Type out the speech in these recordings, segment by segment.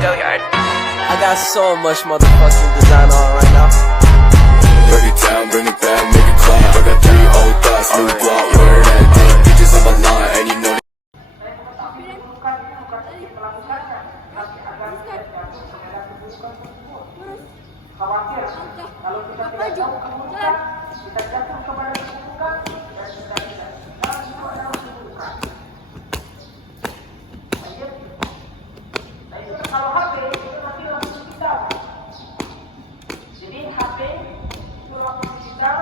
Go yard. I got so much motherfucking design on right now. Break it down, bring it back, make it clap. I got 3 old thoughts, new guap, where that thing. Bitches on my line, and you know that. Khawatir kalau kita tidak tahu keburukan, kita jatuh kepada keburukan dan kita tidak tahu itu adalah keburukan. Nah itu kalau HP itu nanti langsung digital. Jadi HP itu langsung digital.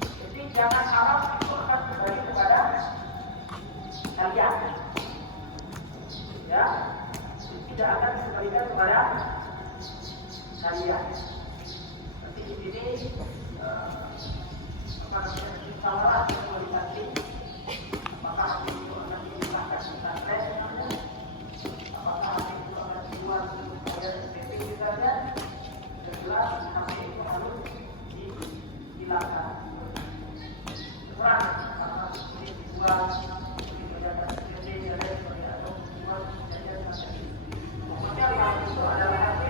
Jadi jangan harap itu akan kembali kepada kalian. Ya, tidak akan dikembalikan kepada kalian. Nanti di sini apa namanya salah komunikasi, apakah hal itu akan dilakukan kita tes, apakah hal itu akan dibuat supaya SPP misalnya, jelas hal itu harus dilakukan. Terserah apakah ini dibuat kegiatan SPP ada seperti atau dibuat kegiatan semacam ini. Pokoknya hal itu adalah HP.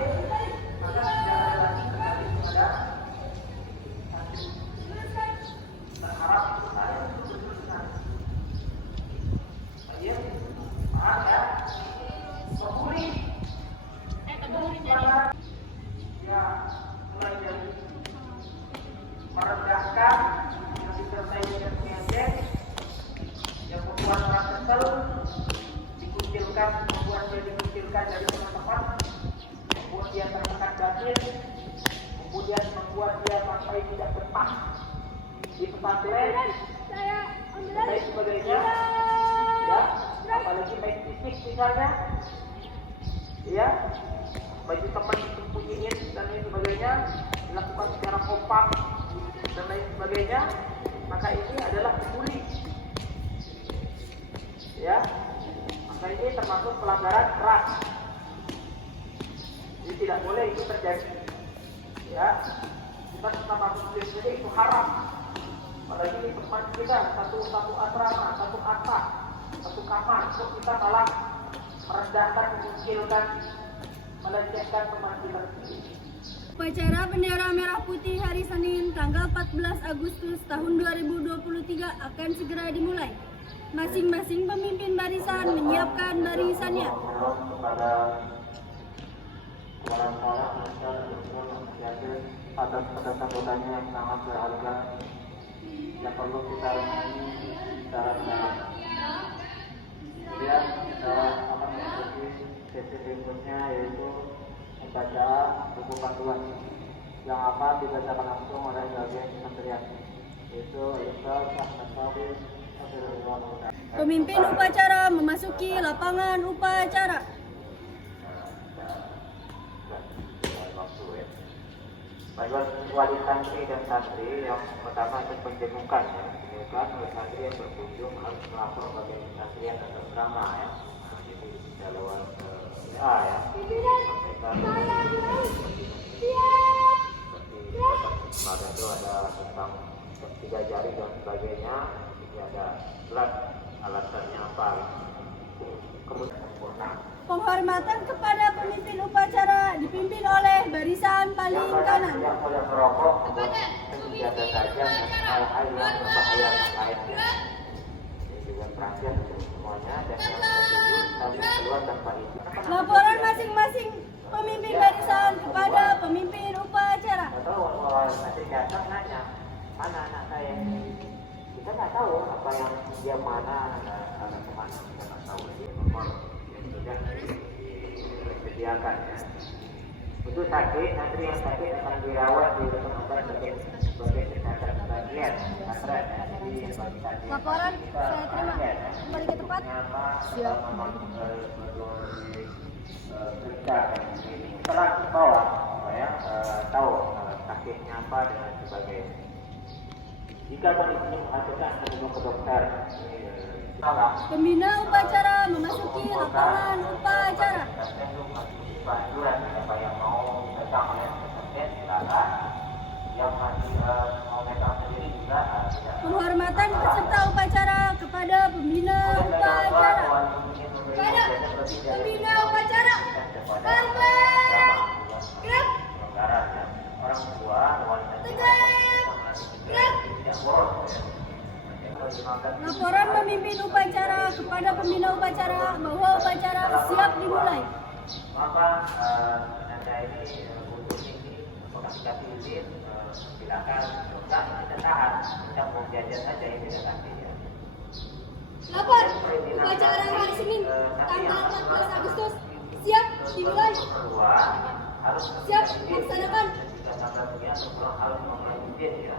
Merendahkan yang disertai dengan mengejek, yang membuat orang kesel, dikucilkan, membuat dia dikucilkan dari teman-teman, membuat dia tertekan batin, kemudian membuat dia sampai tidak betah di pesantren dan lain sebagainya, ya, apalagi main fisik misalnya, ya, bagi teman disembunyiin dan lain sebagainya, dilakukan secara kompak dan lain sebagainya, maka ini adalah bully, ya, maka ini termasuk pelanggaran keras. Jadi tidak boleh itu terjadi, ya. Kita sama muslim ini itu haram. Apalagi di tempat kita satu asrama, satu atap, satu kamar, kok kita malah merendahkan, mengucilkan, melecehkan teman kita sendiri. Upacara bendera merah putih hari Senin tanggal 14 Agustus tahun 2023 akan segera dimulai. Masing-masing pemimpin barisan menyiapkan barisannya. Atas kata-katanya yang sangat berharga yang perlu kita renungi secara benar. Kemudian kita akan memasuki sesi berikutnya, yaitu membaca buku panduan yang akan dibacakan langsung oleh bagian kementerian, yaitu Ustaz Ahmad Fadil. Pemimpin upacara memasuki lapangan upacara. Bagian wali santri dan santri yang pertama itu penjemukan, ya, penjemukan oleh santri yang berkunjung harus melapor bagian kementerian dan asrama, ya. Jadi bisa lewat WA, ya. Sampaikan seperti kemarin itu ada tentang 3 jari dan sebagainya. Ini ada surat alasannya apa. Kemudian sempurna. Penghormatan kepada pemimpin upacara dipimpin oleh barisan paling kanan. Yang boleh merokok, senjata tajam dan hal-hal yang berbahaya lainnya. Ini juga perhatian untuk semuanya dan yang ketujuh saling keluar tanpa izin. Laporan masing-masing pemimpin barisan kepada pemimpin upacara. Atau nanti datang nanya, mana anak saya? Kita nggak tahu apa yang dia mana, ada kemana, kita nggak tahu. Jadi nomor yang sudah disediakan, ya. Untuk sakit, nanti yang sakit akan dirawat di tempat sebagai kesehatan bagian. Laporan saya terima. Kembali ke tempat. Siap. Setelah ke bawah, ya, tahu sakitnya apa dan sebagainya. Jika kondisinya menghasilkan menunggu ke dokter. Pembina upacara memasuki lapangan upacara. Siapa yang mau datang oleh pesantren silakan. Yang masih mau datang sendiri juga. Penghormatan peserta upacara kepada pembina upacara. Kepada pembina upacara. pembina upacara bahwa upacara siap dimulai. Maka Anda ini untuk ini dikasih izin silakan kita tahan, kita mau jajan saja ini nanti ya. Lapor, upacara hari Senin tanggal 14 Agustus siap dimulai. Siap dilaksanakan. Harus mengambil izin ya,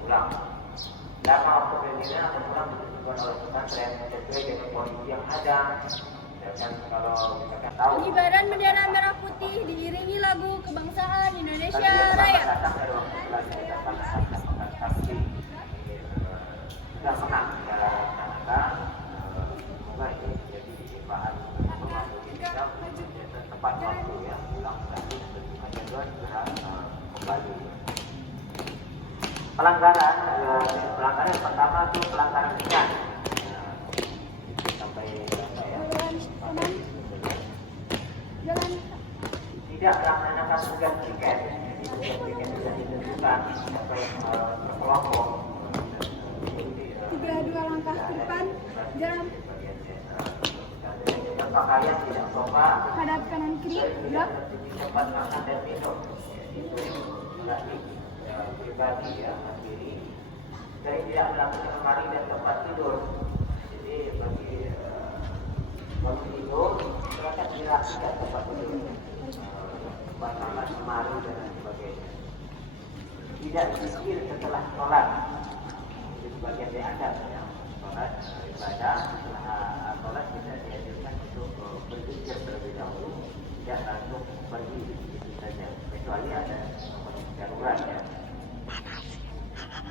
pulang. Dan waktu berbeda atau pulang ditentukan oleh pesantren sesuai dengan kondisi yang ada. Dan kalau kita tahu Pengibaran bendera merah putih diiringi lagu kebangsaan Indonesia Raya. Kita menang dalam rangka semoga ini menjadi bahan tepat waktu ya, pulang lagi dan tentunya segera kembali. Pelanggaran yang pertama itu pelanggaran ringan sampai Jalan tidak melaksanakan tugas tiket, jadi tiket sudah ditentukan sampai berkelompok. 32 langkah ke depan, jalan Pakaian tidak sopan, hadap kanan kiri, gerak. tempat makan dan minum, itu berarti pribadi ya sendiri. Dari tidak melakukan lemari dan tempat tidur. Jadi bagi waktu tidur silakan dilakukan tempat tidur, tempat makan, lemari dan lain sebagainya. Tidak zikir setelah sholat. Itu sebagian dari adab ya. Sholat ibadah setelah sholat kita dianjurkan untuk berzikir terlebih dahulu, tidak langsung pergi begitu saja, kecuali ada darurat ya.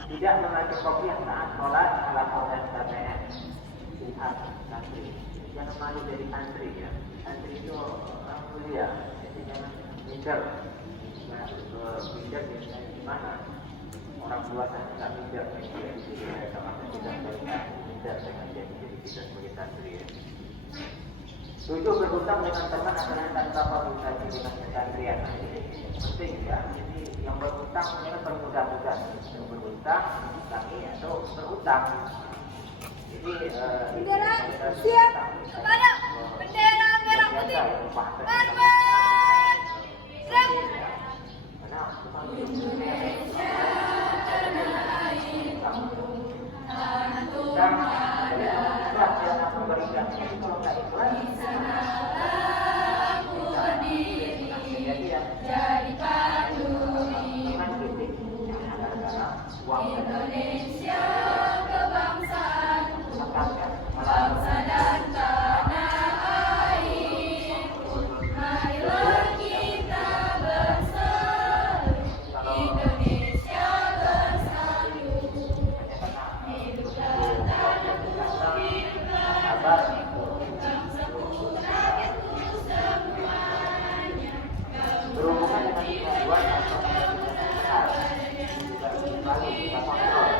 Tidak memakai kopiah saat sholat ala dan KPN lihat santri, jangan malu dari santri ya. Santri itu orang mulia, jadi jangan minder. Minder di mana? Orang tua saya tidak minder, jadi sama tidak minder dengan jadi kita sebagai santri ya. 7. Berhutang dengan teman adalah tanpa perhutang dengan kesantrian. Penting ya. Jadi yang berhutang ini bermudah-mudah. Yang berhutang, diutangi atau berhutang. Jadi Bendera siap kepada bendera merah putih. Terbang. Siap. Indonesia tanah air, tanah dan memberikan ini kalau nggak ikhlas. Jadi paduri Indonesia kebangsaan, bangsa dan tanah air. Marilah kita bersatu, Indonesia bersatu. Hiduplah tanah bangsa putra itu semuanya. Berhubungan dengan tujuan atau benar, lalu kita kontrol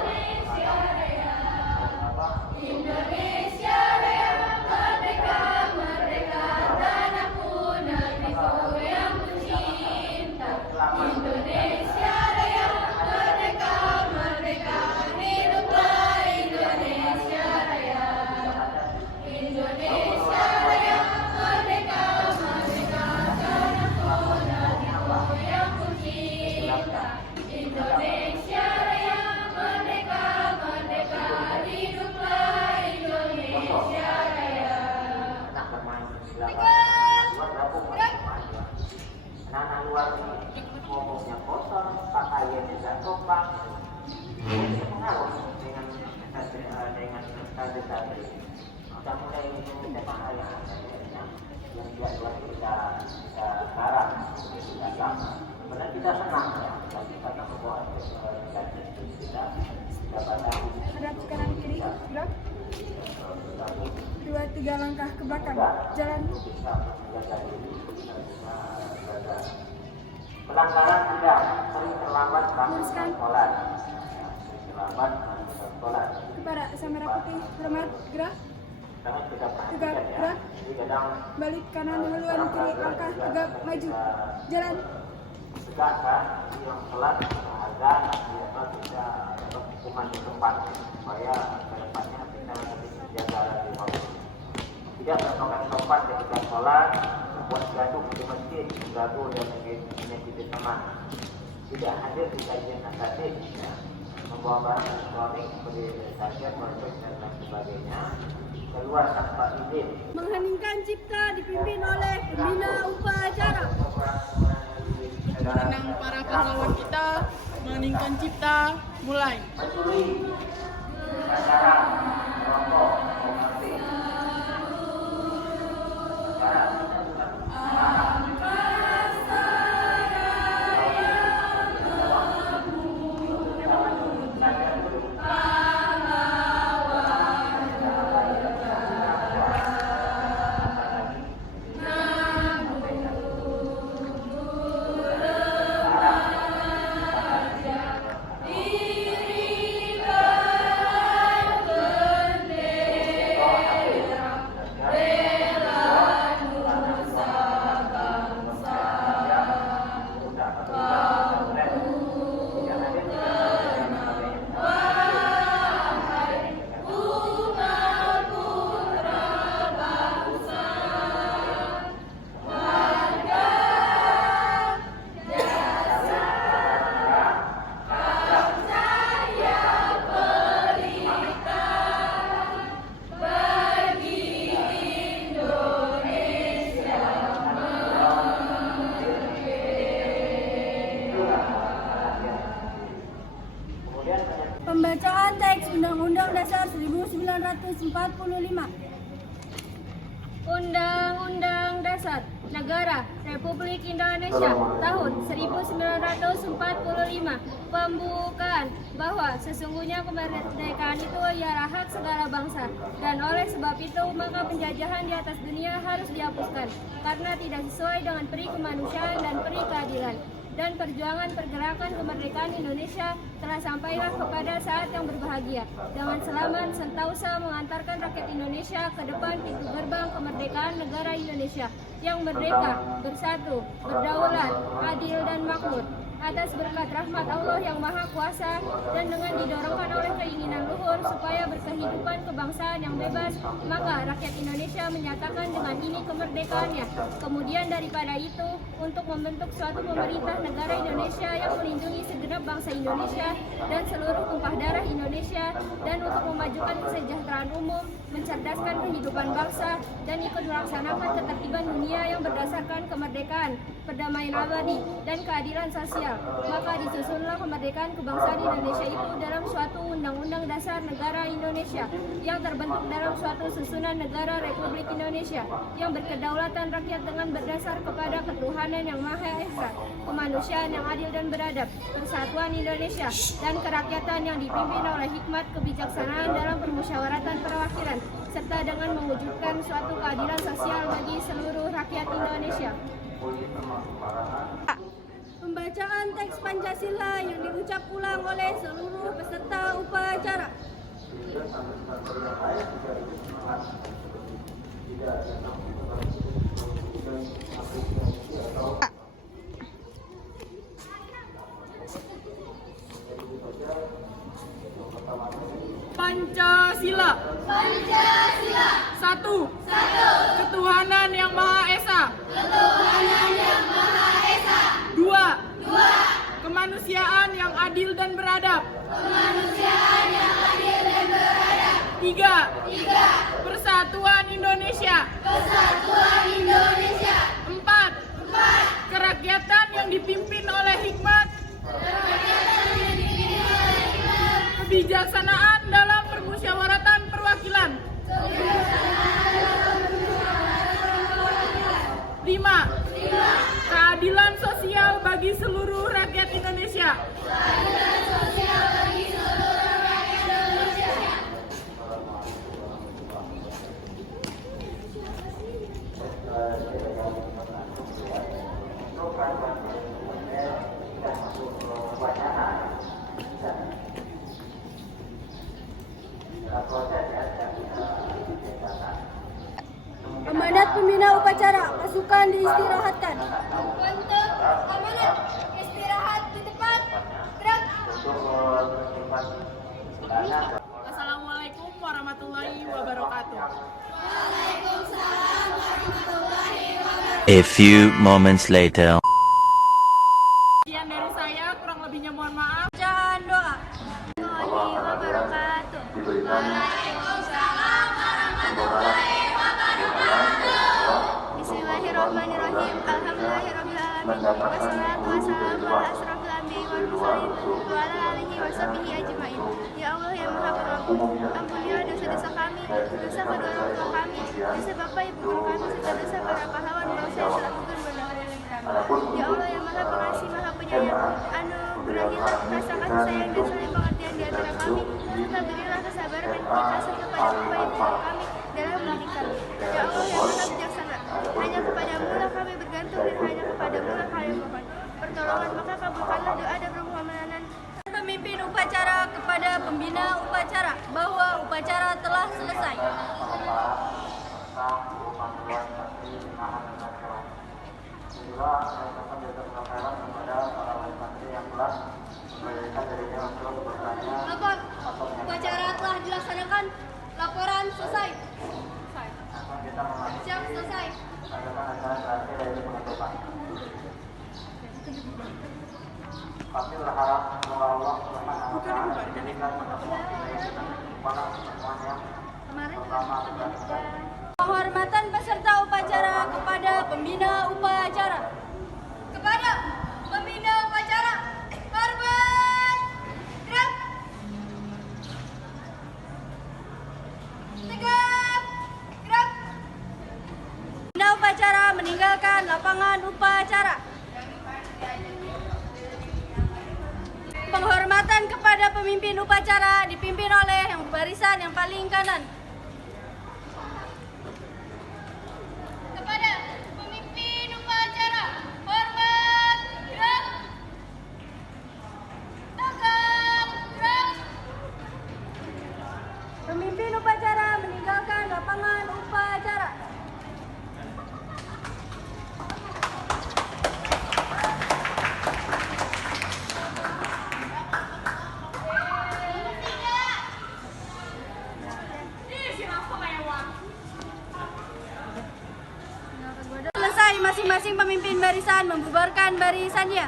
Indonesia Raya, merdeka, merdeka, tanahku negeriku yang kucinta. Indonesia Raya, merdeka, merdeka, hiduplah Indonesia Raya. Indonesia Raya, merdeka, merdeka, tanahku negeriku yang kucinta. Indonesia Raya, merdeka, merdeka, hiduplah Indonesia Raya. anak bermain di belakang luar gabung anak luar ngomongnya kotor, pakaiannya tidak sopan, pengaruh dengan santri. Kita mulai mencoba hal yang dia luar kita garap, kita sama. Sebenarnya kita senang ya, tapi karena membawa kita dapat tahu. Hadap kanan kiri, gerak. 2-3 langkah ke belakang, jalan. Pelanggaran tidak sering terlambat melakukan sholat. Terlambat melakukan sholat. Kepada asa merah putih, hormat, gerak. Sangat kita perhatikan Tegak, ya. gerak. Jadi kadang Balik kanan haluan kiri, langkah tegak, maju, jalan. tegak kan, yang sholat harga tidak bisa dapat hukuman di tempat supaya ke depannya kita lebih menjaga alat lima. Tidak merupakan sopan ketika sholat, membuat gaduh di masjid, gaduh dan menyakiti teman. Tidak hadir di kajian akademik, membawa barang suami seperti saja, projek dan lain sebagainya, keluar tanpa izin. Mengheningkan cipta dipimpin oleh pembina upacara. Mengenang para pahlawan kita, mengeningkan cipta, mulai. Mencuri, pacaran, merokok, mengerti. Pembacaan teks Undang-Undang Dasar 1945. Undang-Undang Dasar Negara Republik Indonesia tahun 1945 pembukaan bahwa sesungguhnya kemerdekaan itu ialah hak segala bangsa, dan oleh sebab itu maka penjajahan di atas dunia harus dihapuskan karena tidak sesuai dengan peri kemanusiaan dan peri keadilan. Dan perjuangan pergerakan kemerdekaan Indonesia telah sampailah kepada saat yang berbahagia dengan selamat sentosa mengantarkan rakyat Indonesia ke depan pintu gerbang kemerdekaan negara Indonesia yang merdeka, bersatu, berdaulat, adil dan makmur. Atas berkat rahmat Allah yang Maha Kuasa dan dengan didorongkan oleh keinginan luhur supaya berkehidupan kebangsaan yang bebas, maka rakyat Indonesia menyatakan dengan ini kemerdekaannya. Kemudian daripada itu, untuk membentuk suatu pemerintah negara Indonesia yang melindungi segenap bangsa Indonesia dan seluruh tumpah darah Indonesia, dan untuk memajukan kesejahteraan umum, mencerdaskan kehidupan bangsa, dan ikut melaksanakan ketertiban dunia yang berdasarkan kemerdekaan, perdamaian abadi, dan keadilan sosial. Maka disusunlah kemerdekaan kebangsaan Indonesia itu dalam suatu Undang-Undang Dasar Negara Indonesia yang terbentuk dalam suatu susunan negara Republik Indonesia yang berkedaulatan rakyat dengan berdasar kepada ketuhanan yang Maha Esa, kemanusiaan yang adil dan beradab, persatuan Indonesia, dan kerakyatan yang dipimpin oleh hikmat kebijaksanaan dalam permusyawaratan perwakilan, serta dengan mewujudkan suatu keadilan sosial bagi seluruh rakyat Indonesia. Pembacaan teks Pancasila yang diucap ulang oleh seluruh peserta upacara. Pancasila. Pancasila. Satu. Ketuhanan yang Maha Esa. Dua. Kemanusiaan yang adil dan beradab. Tiga. Persatuan Indonesia. Empat. Kerakyatan yang dipimpin oleh hikmat. Kebijaksanaan dalam permusyawaratan perwakilan. 5. Keadilan sosial bagi seluruh rakyat Indonesia. Amanat pembina upacara, pasukan diistirahatkan. Untuk amanat, istirahat di tempat. Gerak. Assalamualaikum warahmatullahi warahmatullahi wabarakatuh. A few moments later. Sekian dari saya, kurang lebihnya mohon maaf. Bacaan doa. Wabarakatuh. Waalaikumsalam warahmatullahi wabarakatuh. Bismillahirrahmanirrahim. Alhamdulillahirabbil alamin. Wassalatu wassalamu ala asrofil anbiya'i wal mursalin wa ala alihi wa sahbihi ajmain. Ya Allah yang Maha Pengampun, ampunilah dosa-dosa kami, dosa kedua orang tua kami, dosa bapak ibu guru kami, serta dosa para pahlawan bangsa yang telah gugur berdahulu kami. Ya Allah yang Maha Pengasih, Maha Penyayang, anugerahilah rasa kasih sayang dan saling pengertian di antara kami, serta berilah kesabaran dan keikhlasan kepada bapak ibu guru kami dalam mendidik kami. Ya Allah yang Maha Bijaksana, hanya kepadamu lah kami bergantung dan hanya kepadamu lah kami mohon pertolongan, maka kabulkanlah doa dan permohonan pemimpin upacara kepada pembina upacara bahwa upacara telah selesai. Lapor, upacara telah dilaksanakan. Laporan selesai. Siap, selesai. Kami berharap semoga Allah Subhanahu wa taala memberikan kepada semuanya. Penghormatan peserta upacara kepada pembina upacara. Kepada pembina upacara, hormat, gerak, tegak, gerak. Pembina upacara meninggalkan lapangan upacara. Penghormatan kepada pemimpin upacara dipimpin oleh yang barisan yang paling kanan. Kepada pemimpin upacara, hormat, gerak, tegak, gerak. Pemimpin upacara meninggalkan lapangan upacara. Selesai, masing-masing pemimpin barisan membubarkan barisannya.